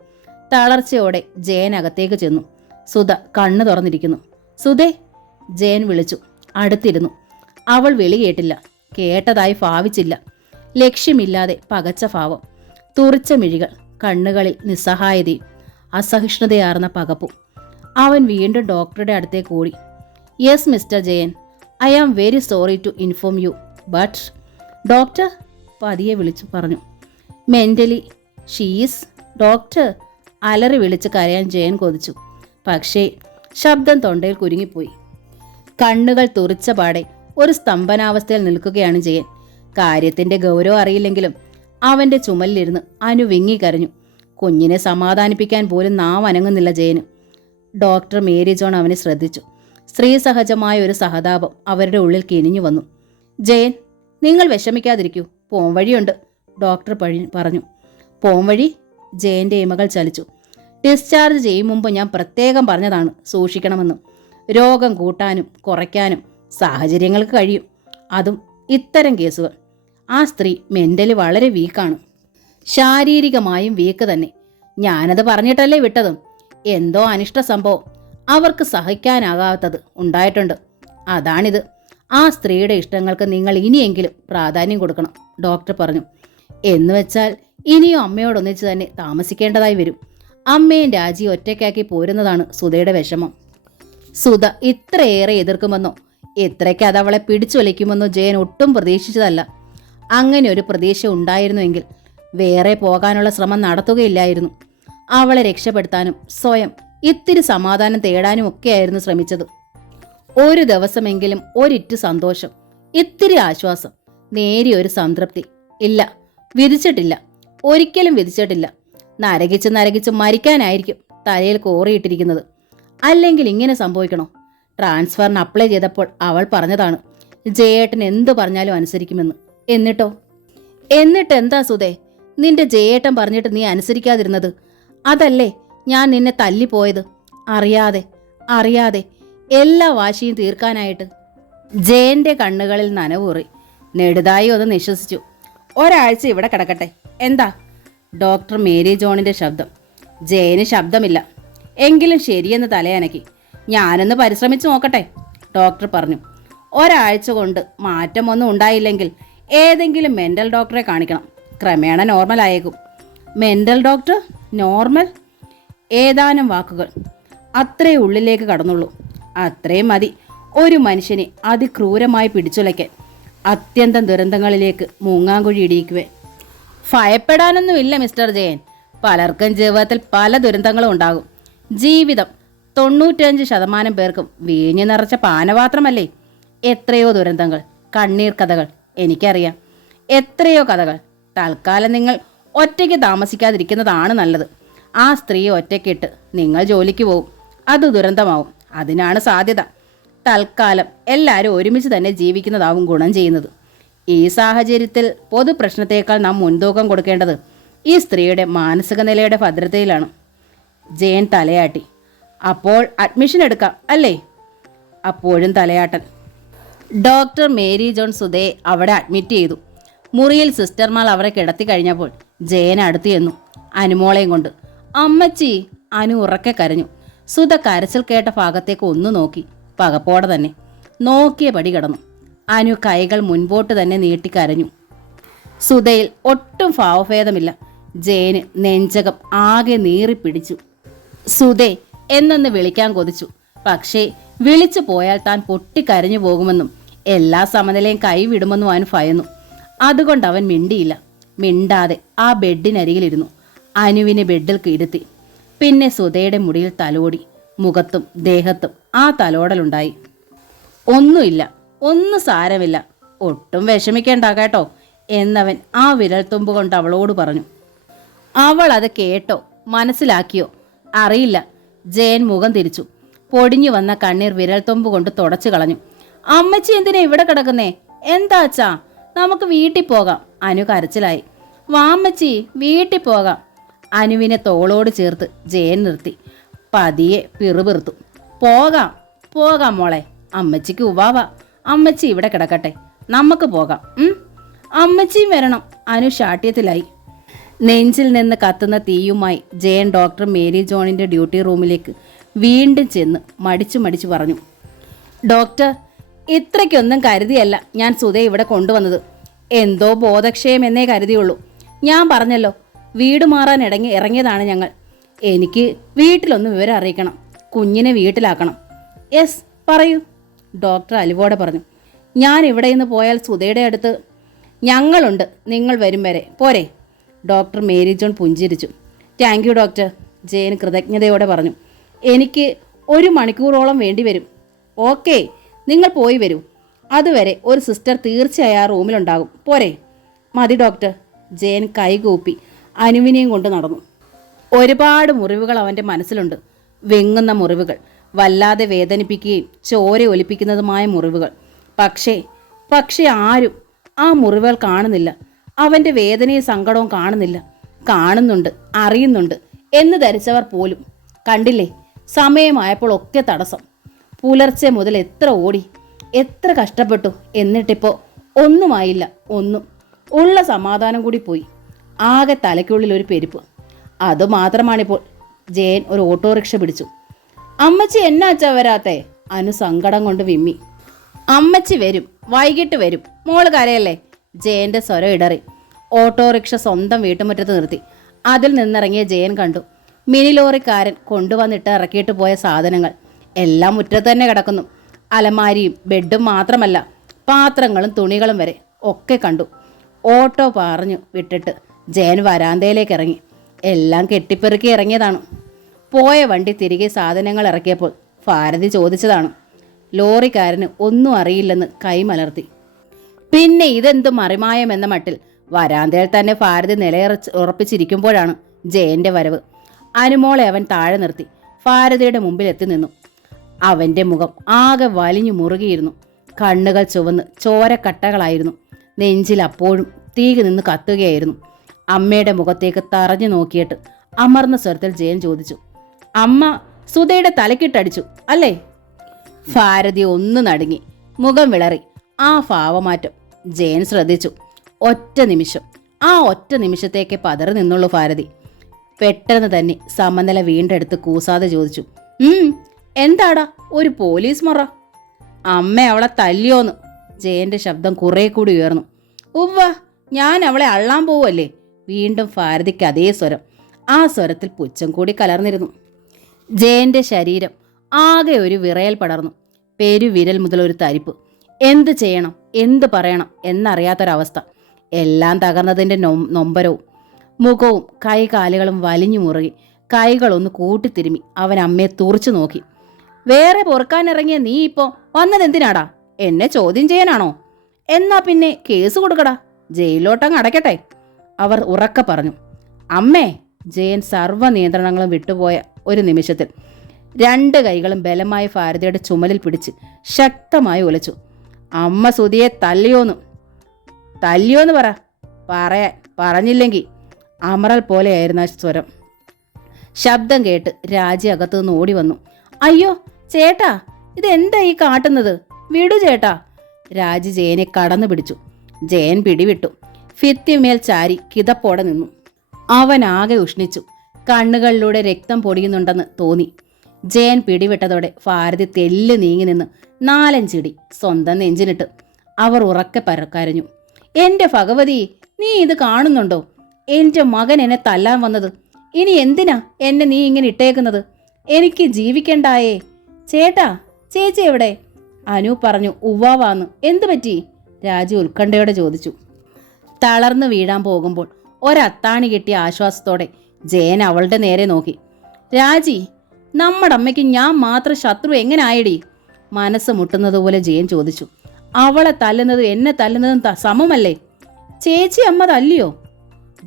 തളർച്ചയോടെ ജയൻ അകത്തേക്ക് ചെന്നു. സുധ കണ്ണു തുറന്നിരിക്കുന്നു. സുധേ! ജയൻ വിളിച്ചു. അടുത്തിരുന്നു. അവൾ വിളി കേട്ടില്ല. കേട്ടതായി ഭാവിച്ചില്ല. ലക്ഷ്യമില്ലാതെ പകച്ച ഭാവം, തുറിച്ച മിഴികൾ, കണ്ണുകളിൽ നിസ്സഹായതയും അസഹിഷ്ണുതയാർന്ന പകപ്പും. അവൻ വീണ്ടും ഡോക്ടറുടെ അടുത്തേക്ക് ഓടി. Yes mister Jayan, I am very sorry to inform you, but doctor പതിയെ വിളിച്ചു പറഞ്ഞു. മെന്റലി ഷീസ് ഡോക്ടർ അലറി വിളിച്ച് കരയാൻ ജയൻ കൊതിച്ചു. പക്ഷേ ശബ്ദം തൊണ്ടയിൽ കുരുങ്ങിപ്പോയി. കണ്ണുകൾ തുറിച്ച പാടെ ഒരു സ്തംഭനാവസ്ഥയിൽ നിൽക്കുകയാണ് ജയൻ. കാര്യത്തിന്റെ ഗൗരവം അറിയില്ലെങ്കിലും അവന്റെ ചുമലിലിരുന്ന് അനു വിങ്ങി കരഞ്ഞു. കുഞ്ഞിനെ സമാധാനിപ്പിക്കാൻ പോലും നാം അനങ്ങുന്നില്ല ജയന്. ഡോക്ടർ മേരി ജോൺ അവനെ ശ്രദ്ധിച്ചു. സ്ത്രീ സഹജമായ ഒരു സഹതാപം അവരുടെ ഉള്ളിൽ കിനിഞ്ഞു വന്നു. ജയൻ, നിങ്ങൾ വിഷമിക്കാതിരിക്കൂ, പോംവഴിയുണ്ട്, ഡോക്ടർ പറഞ്ഞു. പോംവഴി? ജയന്റെ ഇമകൾ ചലിച്ചു. ഡിസ്ചാർജ് ചെയ്യും മുമ്പ് ഞാൻ പ്രത്യേകം പറഞ്ഞതാണ് സൂക്ഷിക്കണമെന്ന്. രോഗം കൂട്ടാനും കുറയ്ക്കാനും സാഹചര്യങ്ങൾക്ക് കഴിയും. അതും ഇത്തരം കേസുകൾ. ആ സ്ത്രീ മെന്റലി വളരെ വീക്കാണ്. ശാരീരികമായും വീക്ക് തന്നെ. ഞാനത് പറഞ്ഞിട്ടല്ലേ വിട്ടതും. എന്തോ അനിഷ്ട സംഭവം അവർക്ക് സഹിക്കാനാകാത്തത് ഉണ്ടായിട്ടുണ്ട്. അതാണിത്. ആ സ്ത്രീയുടെ ഇഷ്ടങ്ങൾക്ക് നിങ്ങൾ ഇനിയെങ്കിലും പ്രാധാന്യം കൊടുക്കണം, ഡോക്ടർ പറഞ്ഞു. എന്നുവെച്ചാൽ ഇനിയും അമ്മയോടൊന്നിച്ച് തന്നെ താമസിക്കേണ്ടതായി വരും. അമ്മയും രാജിയും ഒറ്റയ്ക്കാക്കി പോരുന്നതാണ് സുധയുടെ വിഷമം. സുധ ഇത്രയേറെ എതിർക്കുമെന്നോ ഇത്രയ്ക്ക് അതവളെ പിടിച്ചുവലിക്കുമെന്നോ ജയൻ ഒട്ടും പ്രതീക്ഷിച്ചതല്ല. അങ്ങനെ ഒരു പ്രതീക്ഷ ഉണ്ടായിരുന്നുവെങ്കിൽ വേറെ പോകാനുള്ള ശ്രമം നടത്തുകയില്ലായിരുന്നു. അവളെ രക്ഷപ്പെടുത്താനും സ്വയം ഇത്തിരി സമാധാനം തേടാനും ഒക്കെയായിരുന്നു ശ്രമിച്ചത്. ഒരു ദിവസമെങ്കിലും ഒരിറ്റു സന്തോഷം, ഇത്തിരി ആശ്വാസം, നേരിയൊരു സംതൃപ്തി. ഇല്ല, വിധിച്ചിട്ടില്ല. ഒരിക്കലും വിധിച്ചിട്ടില്ല. നരകിച്ച് മരിക്കാനായിരിക്കും തലയിൽ കോറിയിട്ടിരിക്കുന്നത്. അല്ലെങ്കിൽ ഇങ്ങനെ സംഭവിക്കണോ? ട്രാൻസ്ഫറിന് അപ്ലൈ ചെയ്തപ്പോൾ അവൾ പറഞ്ഞതാണ് ജയേട്ടൻ എന്തു പറഞ്ഞാലും അനുസരിക്കുമെന്ന്. എന്നിട്ടോ എന്നിട്ട് എന്താ സുധേ നിന്റെ ജയേട്ടൻ പറഞ്ഞിട്ട് നീ അനുസരിക്കാതിരുന്നത്? അതല്ലേ ഞാൻ നിന്നെ തല്ലിപ്പോയത്. അറിയാതെ അറിയാതെ എല്ലാ വാശിയും തീർക്കാനായിട്ട്. ജയന്റെ കണ്ണുകളിൽ നനവൂറി. നെടുതായി ഒന്ന് നിശ്വസിച്ചു. ഒരാഴ്ച ഇവിടെ കിടക്കട്ടെ, എന്താ? ഡോക്ടർ മേരി ജോണിന്റെ ശബ്ദം. ജയന് ശബ്ദമില്ല. എങ്കിലും ശരിയെന്ന് തലയനക്കി. ഞാനൊന്ന് പരിശ്രമിച്ചു നോക്കട്ടെ, ഡോക്ടർ പറഞ്ഞു. ഒരാഴ്ച കൊണ്ട് മാറ്റമൊന്നും ഉണ്ടായില്ലെങ്കിൽ ഏതെങ്കിലും മെന്റൽ ഡോക്ടറെ കാണിക്കണം. ക്രമേണ നോർമൽ ആയേക്കും. Mental doctor? നോർമൽ? ഏതാനും വാക്കുകൾ അത്രേ ഉള്ളിലേക്ക് കടന്നുള്ളൂ. അത്രയും മതി ഒരു മനുഷ്യനെ അതിക്രൂരമായി പിടിച്ചുലയ്ക്കാൻ, അത്യന്തം ദുരന്തങ്ങളിലേക്ക് മൂങ്ങാങ്കുഴി ഇടിയിക്കുവേ. ഭയപ്പെടാനൊന്നുമില്ല മിസ്റ്റർ ജയൻ. പലർക്കും ജീവിതത്തിൽ പല ദുരന്തങ്ങളും ഉണ്ടാകും. ജീവിതം 95% പേർക്കും വീഞ്ഞു നിറച്ച പാനപാത്രമല്ലേ. എത്രയോ ദുരന്തങ്ങൾ, കണ്ണീർ കഥകൾ എനിക്കറിയാം. എത്രയോ കഥകൾ. തൽക്കാലം നിങ്ങൾ ഒറ്റയ്ക്ക് താമസിക്കാതിരിക്കുന്നതാണ് നല്ലത്. ആ സ്ത്രീയെ ഒറ്റയ്ക്കിട്ട് നിങ്ങൾ ജോലിക്ക് പോവും. അത് ദുരന്തമാവും. അതിനാണ് സാധ്യത. തൽക്കാലം എല്ലാവരും ഒരുമിച്ച് തന്നെ ജീവിക്കുന്നതാവും ഗുണം ചെയ്യുന്നത്. ഈ സാഹചര്യത്തിൽ പൊതുപ്രശ്നത്തേക്കാൾ നാം മുൻതൂക്കം കൊടുക്കേണ്ടത് ഈ സ്ത്രീയുടെ മാനസിക നിലയുടെ ഭദ്രതയിലാണ്. ജയൻ തലയാട്ടി. അപ്പോൾ അഡ്മിഷൻ എടുക്കാം അല്ലേ? അപ്പോഴും തലയാട്ടൽ. ഡോക്ടർ മേരി ജോൺ സുധയെ അവിടെ അഡ്മിറ്റ് ചെയ്തു. മുറിയിൽ സിസ്റ്റർമാർ അവരെ കിടത്തി കഴിഞ്ഞപ്പോൾ ജയൻ അടുത്ത് ചെന്നു, അനുമോളെയും കൊണ്ട്. അമ്മച്ചി! അനു ഉറക്കെ കരഞ്ഞു. സുധ കരച്ചിൽ കേട്ട ഭാഗത്തേക്ക് ഒന്നു നോക്കി. പകപ്പോടെ തന്നെ നോക്കിയ പടി കിടന്നു. അനു കൈകൾ മുൻപോട്ട് തന്നെ നീട്ടിക്കരഞ്ഞു. സുധയിൽ ഒട്ടും ഭാവഭേദമില്ല. ജയന് നെഞ്ചകം ആകെ നീറിപ്പിടിച്ചു. സുധേ എന്നൊന്ന് വിളിക്കാൻ കൊതിച്ചു. പക്ഷേ വിളിച്ചു പോയാൽ താൻ പൊട്ടിക്കരഞ്ഞു പോകുമെന്നും എല്ലാ സമനിലയും കൈവിടുമെന്നും അവൻ ഭയന്നു. അതുകൊണ്ട് അവൻ മിണ്ടിയില്ല. മിണ്ടാതെ ആ ബെഡിനരികിലിരുന്നു. അനുവിനെ ബെഡിൽ ഇരുത്തി. പിന്നെ സുധയുടെ മുടിയിൽ തലോടി. മുഖത്തും ദേഹത്തും ആ തലോടലുണ്ടായി. ഒന്നുമില്ല, ഒന്നും സാരമില്ല, ഒട്ടും വിഷമിക്കേണ്ട കേട്ടോ എന്നവൻ ആ വിരൽത്തുമ്പ് കൊണ്ട് അവളോട് പറഞ്ഞു. അവൾ അത് കേട്ടോ മനസ്സിലാക്കിയോ അറിയില്ല. ജയൻ മുഖം തിരിച്ചു. പൊടിഞ്ഞു വന്ന കണ്ണീർ വിരൽത്തുമ്പ് കൊണ്ട് തുടച്ചു കളഞ്ഞു. അമ്മച്ചി എന്തിനാ ഇവിടെ കിടക്കുന്നേ? എന്താച്ചാ, നമുക്ക് വീട്ടിൽ പോകാം. അനു കരച്ചിലായി. വാമ്മച്ചി, വീട്ടിൽ പോകാം. അനുവിനെ തോളോട് ചേർത്ത് ജയൻ നിർത്തി. പതിയെ പിറുപിറുത്തു. പോകാം പോകാം മോളെ, അമ്മച്ചിക്ക് ഉവാവ. അമ്മച്ചി ഇവിടെ കിടക്കട്ടെ, നമുക്ക് പോകാം. അമ്മച്ചിയും വരണം. അനു ശാഠ്യത്തിലായി. നെഞ്ചിൽ നിന്ന് കത്തുന്ന തീയുമായി ജയൻ ഡോക്ടർ മേരി ജോണിന്റെ ഡ്യൂട്ടി റൂമിലേക്ക് വീണ്ടും ചെന്ന് മടിച്ചു പറഞ്ഞു. ഡോക്ടർ, ഇത്രയ്ക്കൊന്നും കരുതിയല്ല ഞാൻ സുധയെ ഇവിടെ കൊണ്ടുവന്നത്. എന്തോ ബോധക്ഷയം എന്നേ കരുതിയുള്ളൂ. ഞാൻ പറഞ്ഞല്ലോ, വീട് മാറാൻ ഇറങ്ങിയതാണ് ഞങ്ങൾ. എനിക്ക് വീട്ടിലൊന്ന് വിവരം അറിയിക്കണം. കുഞ്ഞിനെ വീട്ടിലാക്കണം. യെസ്, പറയൂ, ഡോക്ടർ അലിവോടെ പറഞ്ഞു. ഞാൻ ഇവിടെ നിന്ന് പോയാൽ സുധയുടെ അടുത്ത് ഞങ്ങളുണ്ട്. നിങ്ങൾ വരും വരെ പോരെ? ഡോക്ടർ മേരി ജോൺ പുഞ്ചിരിച്ചു. താങ്ക് യു ഡോക്ടർ, ജയൻ കൃതജ്ഞതയോടെ പറഞ്ഞു. എനിക്ക് 1 മണിക്കൂറോളം വേണ്ടി വരും. ഓക്കെ, നിങ്ങൾ പോയി വരൂ. അതുവരെ ഒരു സിസ്റ്റർ തീർച്ചയായും ആ റൂമിലുണ്ടാകും. പോരെ? മതി ഡോക്ടർ. ജയൻ കൈകൂപ്പി അനുവിനെയും കൊണ്ട് നടന്നു. ഒരുപാട് മുറിവുകൾ അവൻ്റെ മനസ്സിലുണ്ട്. വെങ്ങുന്ന മുറിവുകൾ, വല്ലാതെ വേദനിപ്പിക്കുകയും ചോര ഒലിപ്പിക്കുന്നതുമായ മുറിവുകൾ. പക്ഷേ ആരും ആ മുറിവുകൾ കാണുന്നില്ല. അവൻ്റെ വേദനയും സങ്കടവും കാണുന്നില്ല. കാണുന്നുണ്ട്, അറിയുന്നുണ്ട് എന്ന് ധരിച്ചവർ പോലും. കണ്ടില്ലേ, സമയമായപ്പോൾ ഒക്കെ തടസ്സം. പുലർച്ചെ മുതൽ എത്ര ഓടി, എത്ര കഷ്ടപ്പെട്ടു. എന്നിട്ടിപ്പോൾ ഒന്നുമായില്ല. ഒന്നും. ഉള്ള സമാധാനം കൂടി പോയി. ആകെ തലയ്ക്കുള്ളിൽ ഒരു പെരുപ്പ്. അതുമാത്രമാണിപ്പോൾ. ജയൻ ഒരു ഓട്ടോറിക്ഷ പിടിച്ചു. അമ്മച്ചി എന്നാച്ചാ വരാത്തേ? അനു സങ്കടം കൊണ്ട് വിമ്മി. അമ്മച്ചി വരും, വൈകിട്ട് വരും. മോള് കരയല്ലേ? ജയന്റെ സ്വരം ഇടറി. ഓട്ടോറിക്ഷ സ്വന്തം വീട്ടുമുറ്റത്ത് നിർത്തി. അതിൽ നിന്നിറങ്ങിയ ജയൻ കണ്ടു മിനി ലോറിക്കാരൻ കൊണ്ടുവന്നിട്ട് ഇറക്കിയിട്ട് പോയ സാധനങ്ങൾ എല്ലാം മുറ്റത്ത് തന്നെ കിടക്കുന്നു. അലമാരിയും ബെഡും മാത്രമല്ല, പാത്രങ്ങളും തുണികളും വരെ ഒക്കെ കണ്ടു. ഓട്ടോ പറഞ്ഞു വിട്ടിട്ട് ജയൻ വരാന്തയിലേക്ക് ഇറങ്ങി. എല്ലാം കെട്ടിപ്പെറുക്കി ഇറങ്ങിയതാണ്. പോയ വണ്ടി തിരികെ സാധനങ്ങൾ ഇറക്കിയപ്പോൾ ഭാരതി ചോദിച്ചതാണ്. ലോറിക്കാരന് ഒന്നും അറിയില്ലെന്ന് കൈമലർത്തി. പിന്നെ ഇതെന്ത് മറിമായം എന്ന മട്ടിൽ വരാന്തയിൽ തന്നെ ഭാരതി ഉറപ്പിച്ചിരിക്കുമ്പോഴാണ് ജയന്റെ വരവ്. അനുമോളെ അവൻ താഴെ നിർത്തി ഭാരതിയുടെ മുമ്പിൽ എത്തി നിന്നു. അവൻ്റെ മുഖം ആകെ വലിഞ്ഞു മുറുകിയിരുന്നു. കണ്ണുകൾ ചുവന്ന് ചോരക്കട്ടകളായിരുന്നു. നെഞ്ചിൽ അപ്പോഴും തീകി നിന്ന് കത്തുകയായിരുന്നു. അമ്മയുടെ മുഖത്തേക്ക് തറഞ്ഞു നോക്കിയിട്ട് അമർന്ന സ്വരത്തിൽ ജയൻ ചോദിച്ചു, അമ്മ സുധയുടെ തലക്കിട്ടടിച്ചു അല്ലേ? ഭാരതി ഒന്ന് നടുങ്ങി, മുഖം വിളറി. ആ ഭാവമാറ്റം ജയൻ ശ്രദ്ധിച്ചു. ഒറ്റ നിമിഷത്തേക്ക് പതറി നിന്നുള്ളൂ ഭാരതി. പെട്ടെന്ന് തന്നെ സമനില വീണ്ടെടുത്ത് കൂസാതെ ചോദിച്ചു, എന്താടാ ഒരു പോലീസ് മറ? അമ്മ അവളെ തല്ലിയോന്ന്? ജയന്റെ ശബ്ദം കുറെ കൂടി ഉയർന്നു. ഉവ്വ, ഞാൻ അവളെ അള്ളാൻ പോവല്ലേ? വീണ്ടും ഭാരതിക്ക് അതേ സ്വരം. ആ സ്വരത്തിൽ പുച്ഛം കൂടി കലർന്നിരുന്നു. ജയന്റെ ശരീരം ആകെ ഒരു വിറയൽ പടർന്നു. പെരുവിരൽ മുതൽ ഒരു തരിപ്പ്. എന്ത് ചെയ്യണം, എന്ത് പറയണം എന്നറിയാത്തൊരവസ്ഥ. എല്ലാം തകർന്നതിൻ്റെ നൊമ്പരവും. മുഖവും കൈകാലുകളും വലിഞ്ഞു മുറുകി. കൈകളൊന്ന് കൂട്ടിത്തിരുമി അവൻ അമ്മയെ തുറച്ചു നോക്കി. വേറെ പൊറുക്കാനിറങ്ങിയ നീ ഇപ്പോൾ വന്നതെന്തിനാടാ? എന്നെ ചോദ്യം ചെയ്യാനാണോ? എന്നാ പിന്നെ കേസ് കൊടുക്കടാ, ജയിലിലോട്ടങ്ങ് അടയ്ക്കട്ടെ, അവർ ഉറക്കെ പറഞ്ഞു. അമ്മേ! ജയൻ സർവ്വ നിയന്ത്രണങ്ങളും വിട്ടുപോയ ഒരു നിമിഷത്തിൽ 2 കൈകളും ബലമായി ഭാരതിയുടെ ചുമലിൽ പിടിച്ച് ശക്തമായി ഉലച്ചു. അമ്മ സുധിയെ തല്ലിയോന്ന് പറഞ്ഞില്ലെങ്കിൽ. അമറൽ പോലെയായിരുന്ന സ്വരം. ശബ്ദം കേട്ട് രാജി അകത്തു നിന്ന് ഓടി വന്നു. അയ്യോ ചേട്ടാ, ഇതെന്താ ഈ കാട്ടുന്നത്? വിടു ചേട്ടാ. രാജി ജയനെ കടന്നു പിടിച്ചു. ജയൻ പിടിവിട്ടു. ഭിത്തിമേൽ ചാരി കിതപ്പോടെ നിന്നു. അവനാകെ ഉഷ്ണിച്ചു. കണ്ണുകളിലൂടെ രക്തം പൊടിയുന്നുണ്ടെന്ന് തോന്നി. ജയൻ പിടിവിട്ടതോടെ ഭാരതി തെല്ല് നീങ്ങി നിന്ന് 4-5 ഇടി സ്വന്തം നെഞ്ചിനിട്ട്. അവർ ഉറക്കെ കരഞ്ഞു. എന്റെ ഭഗവതി, നീ ഇത് കാണുന്നുണ്ടോ? എന്റെ മകൻ എന്നെ തല്ലാൻ വന്നത്. ഇനി എന്തിനാ എന്നെ നീ ഇങ്ങനെ ഇട്ടേക്കുന്നത്? എനിക്ക് ജീവിക്കണ്ടായേ? ചേട്ടാ, ചേച്ചി എവിടെ? അനു പറഞ്ഞു ഉവ്വാവാന്ന്. എന്തു പറ്റി? രാജു ഉത്കണ്ഠയോടെ ചോദിച്ചു. തളർന്നു വീഴാൻ പോകുമ്പോൾ ഒരത്താണി കിട്ടിയ ആശ്വാസത്തോടെ ജയൻ അവളുടെ നേരെ നോക്കി. രാജി, നമ്മുടെ അമ്മയ്ക്ക് ഞാൻ മാത്രം ശത്രു എങ്ങനെ ആയിടി? മനസ്സ് മുട്ടുന്നതുപോലെ ജയൻ ചോദിച്ചു. അവളെ തല്ലുന്നതും എന്നെ തല്ലുന്നതും സമമല്ലേ? ചേച്ചി അമ്മ തല്ലിയോ?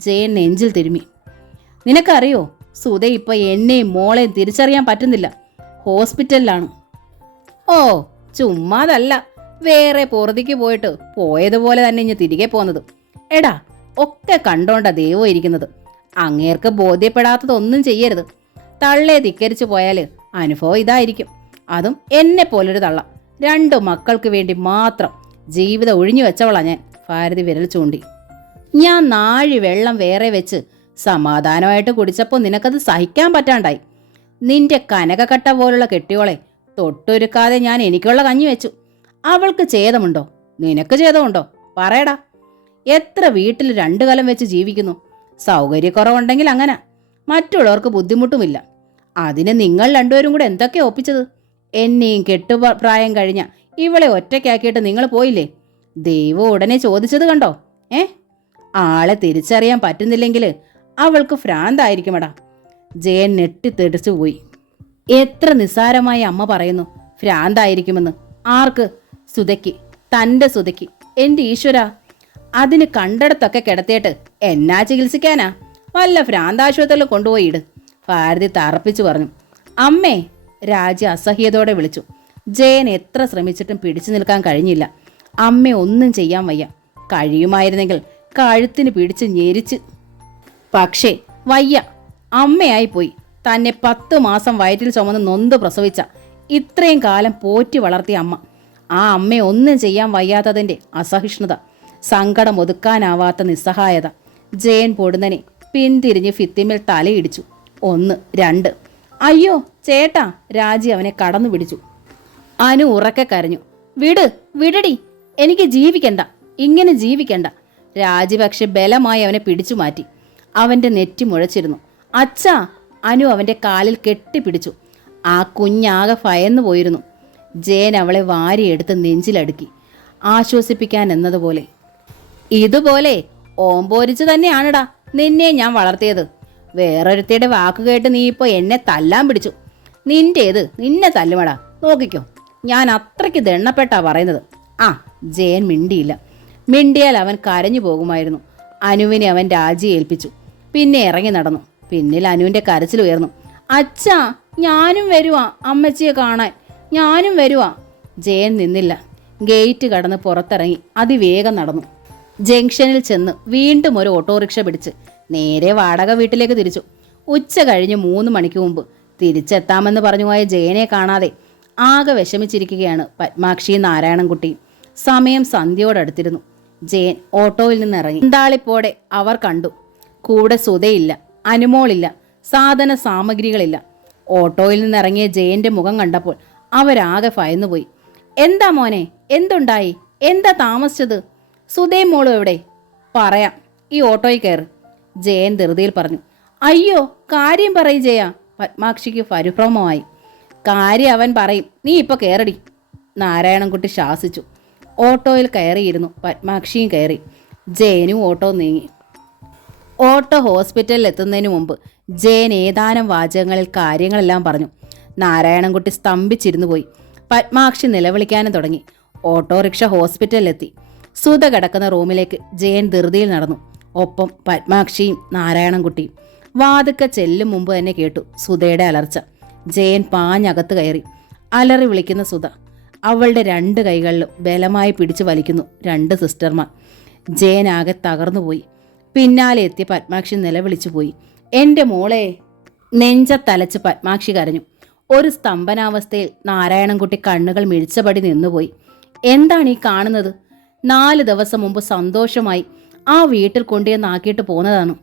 ജയൻ നെഞ്ചിൽ തിരുമ്മി. നിനക്കറിയോ, സുധ ഇപ്പൊ എന്നെയും മോളെയും തിരിച്ചറിയാൻ പറ്റുന്നില്ല. ഹോസ്പിറ്റലിലാണ്. ഓ, ചുമ്മാതല്ല, വേറെ പുറത്തേക്ക് പോയതുപോലെ തന്നെ ഇഞ്ഞ് തിരികെ പോന്നത്. എടാ, ഒക്കെ കണ്ടോണ്ടാ ദൈവം ഇരിക്കുന്നത്. അങ്ങേർക്ക് ബോധ്യപ്പെടാത്തതൊന്നും ചെയ്യരുത്. തള്ളയെ ധിക്കരിച്ചു പോയാൽ അനുഭവം ഇതായിരിക്കും. അതും എന്നെ പോലൊരു തള്ള. 2 മക്കൾക്ക് വേണ്ടി മാത്രം ജീവിതം ഒഴിഞ്ഞു വെച്ചവളാ ഞാൻ. ഭാരതി വിരൽ ചൂണ്ടി. ഞാൻ നാഴി വെള്ളം വേറെ വെച്ച് സമാധാനമായിട്ട് കുടിച്ചപ്പോൾ നിനക്കത് സഹിക്കാൻ പറ്റാണ്ടായി. നിന്റെ കനകക്കട്ട പോലുള്ള കെട്ടിയോളെ തൊട്ടൊരുക്കാതെ ഞാൻ എനിക്കുള്ള കഞ്ഞി വെച്ചു. അവൾക്ക് ഛേദമുണ്ടോ? നിനക്ക് ഛേദമുണ്ടോ? പറയടാ. എത്ര വീട്ടിൽ 2 കലം വെച്ച് ജീവിക്കുന്നു. സൗകര്യക്കുറവുണ്ടെങ്കിൽ അങ്ങനെ. മറ്റുള്ളവർക്ക് ബുദ്ധിമുട്ടുമില്ല. അതിന് നിങ്ങൾ 2 പേരും കൂടെ എന്തൊക്കെയാ ഒപ്പിച്ചത്? എന്നെയും കെട്ടുപ്രായം കഴിഞ്ഞ ഇവളെ ഒറ്റയ്ക്കാക്കിയിട്ട് നിങ്ങൾ പോയില്ലേ? ദൈവം ഉടനെ ചോദിച്ചത് കണ്ടോ? ആളെ തിരിച്ചറിയാൻ പറ്റുന്നില്ലെങ്കിൽ അവൾക്ക് ഭ്രാന്തായിരിക്കുമെടാ. ജയൻ നെട്ടിത്തെറിച്ചു പോയി. എത്ര നിസ്സാരമായി അമ്മ പറയുന്നു ഭ്രാന്തായിരിക്കുമെന്ന്. ആർക്ക്? സുധയ്ക്ക്, തൻ്റെ സുധയ്ക്ക്. എൻ്റെ ഈശ്വര, അതിന് കണ്ടിടത്തൊക്കെ കിടത്തിയിട്ട് എന്നാ ചികിത്സിക്കാനാ? വല്ല ഭ്രാന്താശുപത്രിയിൽ കൊണ്ടുപോയി ഇട്. ഭാരതി തറപ്പിച്ചു പറഞ്ഞു. അമ്മേ! രാജി അസഹ്യതയോടെ വിളിച്ചു. ജയൻ എത്ര ശ്രമിച്ചിട്ടും പിടിച്ചു നിൽക്കാൻ കഴിഞ്ഞില്ല. അമ്മ ഒന്നും ചെയ്യാൻ വയ്യ. കഴിയുമായിരുന്നെങ്കിൽ കഴുത്തിന് പിടിച്ച് ഞെരിച്ച്. പക്ഷേ വയ്യ. അമ്മയായിപ്പോയി. തന്നെ 10 മാസം വയറ്റിൽ ചുമന്ന് നൊന്ത് പ്രസവിച്ച, ഇത്രയും കാലം പോറ്റി വളർത്തിയ അമ്മ. ആ അമ്മയെ ഒന്നും ചെയ്യാൻ വയ്യാത്തതിൻ്റെ അസഹിഷ്ണുത, സങ്കടം ഒതുക്കാനാവാത്ത നിസ്സഹായത. ജയൻ പൊടുന്നനെ പിന്തിരിഞ്ഞ് ഭിത്തിമേൽ തലയിടിച്ചു. 1, 2. അയ്യോ ചേട്ടാ! രാജി അവനെ കടന്നു പിടിച്ചു. അനു ഉറക്കെ കരഞ്ഞു. വിടടി, എനിക്ക് ജീവിക്കണ്ട, ഇങ്ങനെ ജീവിക്കണ്ട. രാജി പക്ഷെ ബലമായി അവനെ പിടിച്ചു മാറ്റി. അവൻ്റെ നെറ്റി മുഴച്ചിരുന്നു. അച്ഛാ! അനു അവൻ്റെ കാലിൽ കെട്ടിപ്പിടിച്ചു. ആ കുഞ്ഞാകെ ഭയന്നു പോയിരുന്നു. ജയൻ അവളെ വാരിയെടുത്ത് നെഞ്ചിലടുക്കി ആശ്വസിപ്പിക്കാൻ എന്നതുപോലെ. ഇതുപോലെ ഓമ്പോരിച്ച് തന്നെയാണടാ നിന്നെ ഞാൻ വളർത്തിയത്. വേറൊരുത്തിയുടെ വാക്ക് കേട്ട് നീ ഇപ്പോൾ എന്നെ തല്ലാൻ പിടിച്ചു. നിന്നെ തല്ലുമടാ, നോക്കിക്കോ. ഞാൻ അത്രയ്ക്ക് ദണ്ണപ്പെട്ടാ പറയുന്നത്. ജയൻ മിണ്ടിയില്ല. മിണ്ടിയാൽ അവൻ കരഞ്ഞു പോകുമായിരുന്നു. അനുവിനെ അവൻ രാജിയെ ഏൽപ്പിച്ചു. പിന്നെ ഇറങ്ങി നടന്നു. പിന്നിൽ അനുവിൻ്റെ കരച്ചിൽ ഉയർന്നു. അച്ഛാ, ഞാനും വരുവാ അമ്മച്ചിയെ കാണാൻ, ഞാനും വരുവാ. ജയൻ നിന്നില്ല. ഗേറ്റ് കടന്ന് പുറത്തിറങ്ങി അതിവേഗം നടന്നു. ജംഗ്ഷനിൽ ചെന്ന് വീണ്ടും ഒരു ഓട്ടോറിക്ഷ പിടിച്ച് നേരെ വാടക വീട്ടിലേക്ക് തിരിച്ചു. ഉച്ച കഴിഞ്ഞ് 3 മണിക്ക് മുമ്പ് തിരിച്ചെത്താമെന്ന് പറഞ്ഞു പോയ ജയനെ കാണാതെ ആകെ വിഷമിച്ചിരിക്കുകയാണ് പത്മാക്ഷിയും നാരായണൻകുട്ടിയും. സമയം സന്ധ്യയോടടുത്തിരുന്നു. ജയൻ ഓട്ടോയിൽ നിന്നിറങ്ങി. എന്താളിപ്പോടെ അവർ കണ്ടു. കൂടെ സുധയില്ല, അനുമോളില്ല, സാധന സാമഗ്രികളില്ല. ഓട്ടോയിൽ നിന്നിറങ്ങിയ ജയന്റെ മുഖം കണ്ടപ്പോൾ അവരാകെ ഭയന്നുപോയി. എന്താ മോനെ, എന്തുണ്ടായി? എന്താ താമസിച്ചത്? സുധയും മോളും എവിടെ? പറയാം, ഈ ഓട്ടോയിൽ കയറ്, ജയൻ ധൃതിയിൽ പറഞ്ഞു. അയ്യോ, കാര്യം പറയ് ജയ. പത്മാക്ഷിക്ക് പരിഭ്രമമായി. കാര്യം അവൻ പറയും, നീ ഇപ്പൊ കയറടി, നാരായണൻകുട്ടി ശാസിച്ചു. ഓട്ടോയിൽ കയറിയിരുന്നു. പത്മാക്ഷിയും കയറി. ജയനും ഓട്ടോ നീങ്ങി. ഓട്ടോ ഹോസ്പിറ്റലിൽ എത്തുന്നതിന് മുമ്പ് ജയൻ ഏതാനും വാചകങ്ങളിൽ കാര്യങ്ങളെല്ലാം പറഞ്ഞു. നാരായണൻകുട്ടി സ്തംഭിച്ചിരുന്നു പോയി. പത്മാക്ഷി നിലവിളിക്കാനും തുടങ്ങി. ഓട്ടോറിക്ഷ ഹോസ്പിറ്റലിലെത്തി. സുധ കിടക്കുന്ന റൂമിലേക്ക് ജയൻ ധൃതിയിൽ നടന്നു. ഒപ്പം പത്മാക്ഷിയും നാരായണൻകുട്ടിയും. വാതുക്ക ചെല്ലും മുമ്പ് തന്നെ കേട്ടു സുധയുടെ അലർച്ച. ജയൻ പാഞ്ഞകത്ത് കയറി. അലറി വിളിക്കുന്ന സുധ. അവളുടെ 2 കൈകളിലും ബലമായി പിടിച്ചു വലിക്കുന്നു 2 സിസ്റ്റർമാർ. ജയൻ ആകെ തകർന്നുപോയി. പിന്നാലെ എത്തിയ പത്മാക്ഷി നിലവിളിച്ചു പോയി. എൻ്റെ മോളെ! നെഞ്ചത്തലച്ച് പത്മാക്ഷി കരഞ്ഞു. ഒരു സ്തംഭനാവസ്ഥയിൽ നാരായണൻകുട്ടി കണ്ണുകൾ മിഴിച്ചപടി നിന്നുപോയി. എന്താണ് ഈ കാണുന്നത്? 4 ദിവസം മുമ്പ് സന്തോഷമായി ആ വീട്ടിൽ കൊണ്ടുവന്നാക്കിയിട്ട് പോന്നതാണ്.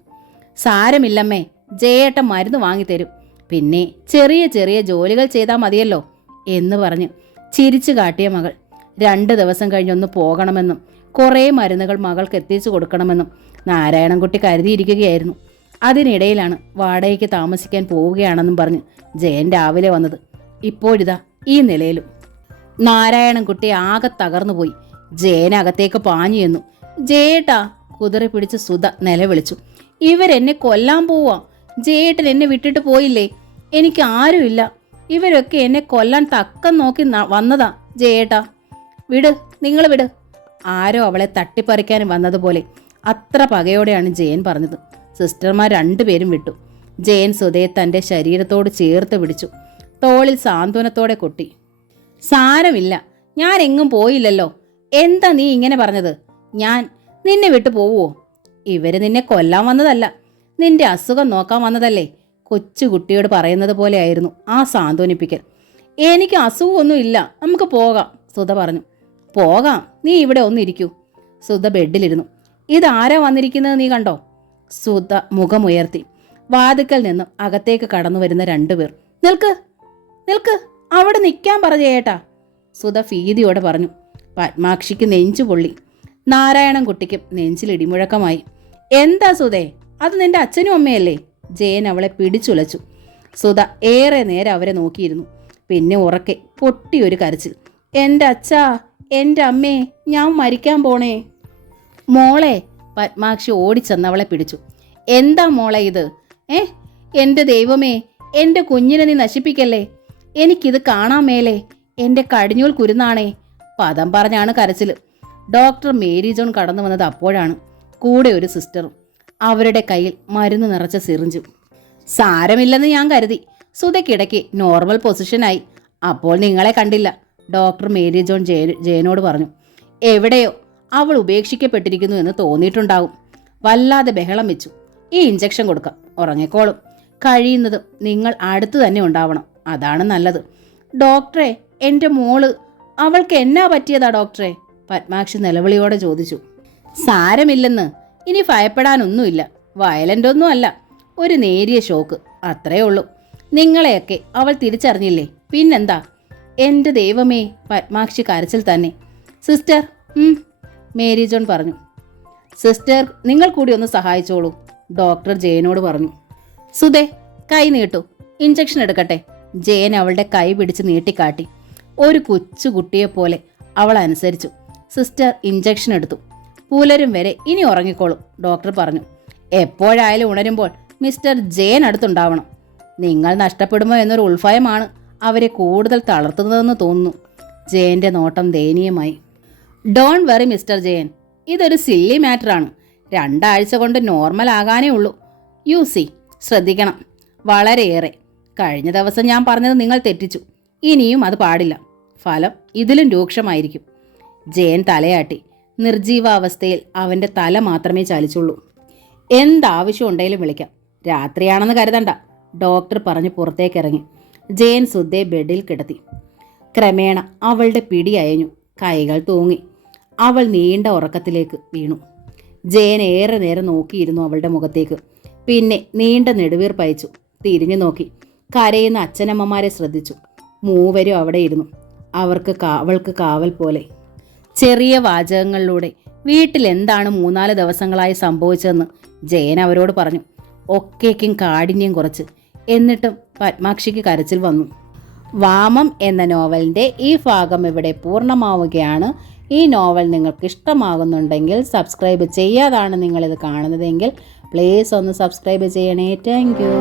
സാരമില്ലമ്മേ, ജയേട്ടൻ മരുന്ന് വാങ്ങിത്തരും, പിന്നെ ചെറിയ ചെറിയ ജോലികൾ ചെയ്താൽ മതിയല്ലോ എന്ന് പറഞ്ഞ് ചിരിച്ചു കാട്ടിയ മകൾ 2 ദിവസം കഴിഞ്ഞൊന്ന് പോകണമെന്നും കുറേ മരുന്നുകൾ മകൾക്ക് എത്തിച്ചു കൊടുക്കണമെന്നും നാരായണൻകുട്ടി കരുതിയിരിക്കുകയായിരുന്നു. അതിനിടയിലാണ് വാടകയ്ക്ക് താമസിക്കാൻ പോവുകയാണെന്നും പറഞ്ഞ് ജയൻ രാവിലെ വന്നത്. ഇപ്പോഴിതാ ഈ നിലയിലും. നാരായണൻകുട്ടി ആകെ തകർന്നുപോയി. ജയൻ അകത്തേക്ക് പാഞ്ഞു ചെന്നു. ജയേട്ടാ! കുതിര പിടിച്ച് സുധ നിലവിളിച്ചു. ഇവരെന്നെ കൊല്ലാൻ പോവാ. ജയേട്ടൻ എന്നെ വിട്ടിട്ട് പോയില്ലേ? എനിക്ക് ആരുമില്ല. ഇവരൊക്കെ എന്നെ കൊല്ലാൻ തക്കം നോക്കി വന്നതാ ജയേട്ടാ. വിട്, നിങ്ങൾ വിട്. ആരോ അവളെ തട്ടിപ്പറിക്കാൻ വന്നതുപോലെ അത്ര പകയോടെയാണ് ജയൻ പറഞ്ഞത്. സിസ്റ്റർമാർ 2 പേരും വിട്ടു. ജയൻ സുധയെ തൻ്റെ ശരീരത്തോട് ചേർത്ത് പിടിച്ചു. തോളിൽ സാന്ത്വനത്തോടെ കൊട്ടി. സാരമില്ല, ഞാൻ എങ്ങും പോയില്ലല്ലോ. എന്താ നീ ഇങ്ങനെ പറഞ്ഞത്? ഞാൻ നിന്നെ വിട്ടു പോവുമോ? ഇവര് നിന്നെ കൊല്ലാൻ വന്നതല്ല, നിന്റെ അസുഖം നോക്കാൻ വന്നതല്ലേ. കൊച്ചുകുട്ടിയോട് പറയുന്നത് പോലെയായിരുന്നു ആ സാന്ത്വനിപ്പിക്കൽ. എനിക്ക് അസുഖമൊന്നും ഇല്ല, നമുക്ക് പോകാം, സുധ പറഞ്ഞു. പോകാം, നീ ഇവിടെ ഒന്നിരിക്കൂ. സുധ ബെഡിലിരുന്നു. ഇതാരാ വന്നിരിക്കുന്നത് നീ കണ്ടോ? സുധ മുഖമുയർത്തി. വാതിക്കൽ നിന്നും അകത്തേക്ക് കടന്നു വരുന്ന 2 പേർ. നിൽക്ക്, നിൽക്ക്, അവിടെ നിൽക്കാൻ പറഞ്ഞേട്ടാ, സുധ ഭീതിയോടെ പറഞ്ഞു. പത്മാക്ഷിക്ക് നെഞ്ചു പൊള്ളി. നാരായണൻകുട്ടിക്കും നെഞ്ചിൽ ഇടിമുഴക്കമായി. എന്താ സുധേ, അത് നിന്റെ അച്ഛനും അമ്മയല്ലേ? ജയൻ അവളെ പിടിച്ചുലച്ചു. സുധ ഏറെ നേരം അവരെ നോക്കിയിരുന്നു. പിന്നെ ഉറക്കെ പൊട്ടിയൊരു കരച്ചിൽ. എൻ്റെ അച്ഛാ, എൻ്റെ അമ്മേ, ഞാൻ മരിക്കാൻ പോണേ. മോളെ! പത്മാക്ഷി ഓടിച്ചെന്നവളെ പിടിച്ചു. എന്താ മോളെ ഇത്? എൻ്റെ ദൈവമേ, എൻ്റെ കുഞ്ഞിനെ നീ നശിപ്പിക്കല്ലേ. എനിക്കിത് കാണാൻ മേലേ. എൻ്റെ കടിഞ്ഞൂൽ കുരുന്നാണേ. പദം പറഞ്ഞാണ് കരച്ചിൽ. ഡോക്ടർ മേരി ജോൺ കടന്നു വന്നത് അപ്പോഴാണ്. കൂടെ ഒരു സിസ്റ്ററും. അവരുടെ കയ്യിൽ മരുന്ന് നിറച്ച സിറിഞ്ചും. സാരമില്ലെന്ന് ഞാൻ കരുതി. സുധയ്ക്കിടയ്ക്ക് നോർമൽ പൊസിഷനായി. അപ്പോൾ നിങ്ങളെ കണ്ടില്ല, ഡോക്ടർ മേരി ജോൺ ജയനോട് പറഞ്ഞു. എവിടെയോ അവൾ ഉപേക്ഷിക്കപ്പെട്ടിരിക്കുന്നു എന്ന് തോന്നിയിട്ടുണ്ടാവും. വല്ലാതെ ബഹളം വെച്ചു. ഈ ഇഞ്ചക്ഷൻ കൊടുക്കാം, ഉറങ്ങിക്കോളും. കഴിയുന്നതും നിങ്ങൾ അടുത്ത് തന്നെ ഉണ്ടാവണം, അതാണ് നല്ലത്. ഡോക്ടറെ, എൻ്റെ മോള്, അവൾക്ക് എന്നാ പറ്റിയതാ ഡോക്ടറെ? പത്മാക്ഷി നിലവിളിയോടെ ചോദിച്ചു. സാരമില്ലെന്ന്, ഇനി ഭയപ്പെടാനൊന്നുമില്ല. വയലൻ്റ് ഒന്നും അല്ല, ഒരു നേരിയ ഷോക്ക്, അത്രേ ഉള്ളൂ. നിങ്ങളെയൊക്കെ അവൾ തിരിച്ചറിഞ്ഞില്ലേ, പിന്നെന്താ? എൻ്റെ ദൈവമേ! പത്മാക്ഷി കരച്ചിൽ തന്നെ. സിസ്റ്റർ, മേരി ജോൺ പറഞ്ഞു. സിസ്റ്റർ, നിങ്ങൾ കൂടി ഒന്ന് സഹായിച്ചോളൂ, ഡോക്ടർ ജയനോട് പറഞ്ഞു. സുധേ, കൈ നീട്ടു, ഇഞ്ചക്ഷൻ എടുക്കട്ടെ. ജയൻ അവളുടെ കൈ പിടിച്ച് നീട്ടിക്കാട്ടി. ഒരു കൊച്ചുകുട്ടിയെപ്പോലെ അവൾ അനുസരിച്ചു. സിസ്റ്റർ ഇഞ്ചക്ഷൻ എടുത്തു. പുലരും വരെ ഇനി ഉറങ്ങിക്കോളും, ഡോക്ടർ പറഞ്ഞു. എപ്പോഴായാലും ഉണരുമ്പോൾ മിസ്റ്റർ ജയൻ അടുത്തുണ്ടാവണം. നിങ്ങൾ നഷ്ടപ്പെടുമോ എന്നൊരു ഉൾഭയമാണ് അവരെ കൂടുതൽ തളർത്തുന്നതെന്ന് തോന്നുന്നു. ജയന്റെ നോട്ടം ദയനീയമായി. ഡോൺ വെറി മിസ്റ്റർ ജയൻ, ഇതൊരു സില്ലി മാറ്ററാണ്. 2 ആഴ്ച കൊണ്ട് നോർമൽ ആകാനേ ഉള്ളൂ. യു സി, ശ്രദ്ധിക്കണം വളരെയേറെ. കഴിഞ്ഞ ദിവസം ഞാൻ പറഞ്ഞത് നിങ്ങൾ തെറ്റിച്ചു. ഇനിയും അത് പാടില്ല. ഫലം ഇതിലും രൂക്ഷമായിരിക്കും. ജയൻ തലയാട്ടി. നിർജീവാവസ്ഥയിൽ അവൻ്റെ തല മാത്രമേ ചലിച്ചുള്ളൂ. എന്താവശ്യം ഉണ്ടെങ്കിലും വിളിക്കാം, രാത്രിയാണെന്ന് കരുതണ്ട, ഡോക്ടർ പറഞ്ഞ് പുറത്തേക്കിറങ്ങി. ജയൻ സുധയെ ബെഡിൽ കിടത്തി. ക്രമേണ അവളുടെ പിടി അയഞ്ഞു, കൈകൾ തൂങ്ങി. അവൾ നീണ്ട ഉറക്കത്തിലേക്ക് വീണു. ജയൻ ഏറെ നേരം നോക്കിയിരുന്നു അവളുടെ മുഖത്തേക്ക്. പിന്നെ നീണ്ട നെടുവീർപ്പയച്ചു. തിരിഞ്ഞു നോക്കി. കരയുന്ന അച്ഛനമ്മമാരെ ശ്രദ്ധിച്ചു. മൂവരും അവിടെ ഇരുന്നു, അവൾക്ക് കാവൽ പോലെ. ചെറിയ വാചകങ്ങളിലൂടെ വീട്ടിൽ എന്താണ് 3-4 ദിവസങ്ങളായി സംഭവിച്ചതെന്ന് ജയൻ അവരോട് പറഞ്ഞു. ഒക്കേക്കും കാഠിന്യം കുറച്ച്. എന്നിട്ടും പത്മാക്ഷിക്ക് കരച്ചിൽ വന്നു. വാമം എന്ന നോവലിൻ്റെ ഈ ഭാഗം ഇവിടെ പൂർണ്ണമാവുകയാണ്. ഈ നോവൽ നിങ്ങൾക്ക് ഇഷ്ടമാകുന്നുണ്ടെങ്കിൽ സബ്സ്ക്രൈബ് ചെയ്യാതാണ് നിങ്ങളിത് കാണുന്നതെങ്കിൽ പ്ലീസ് ഒന്ന് സബ്സ്ക്രൈബ് ചെയ്യണേ. Thank you.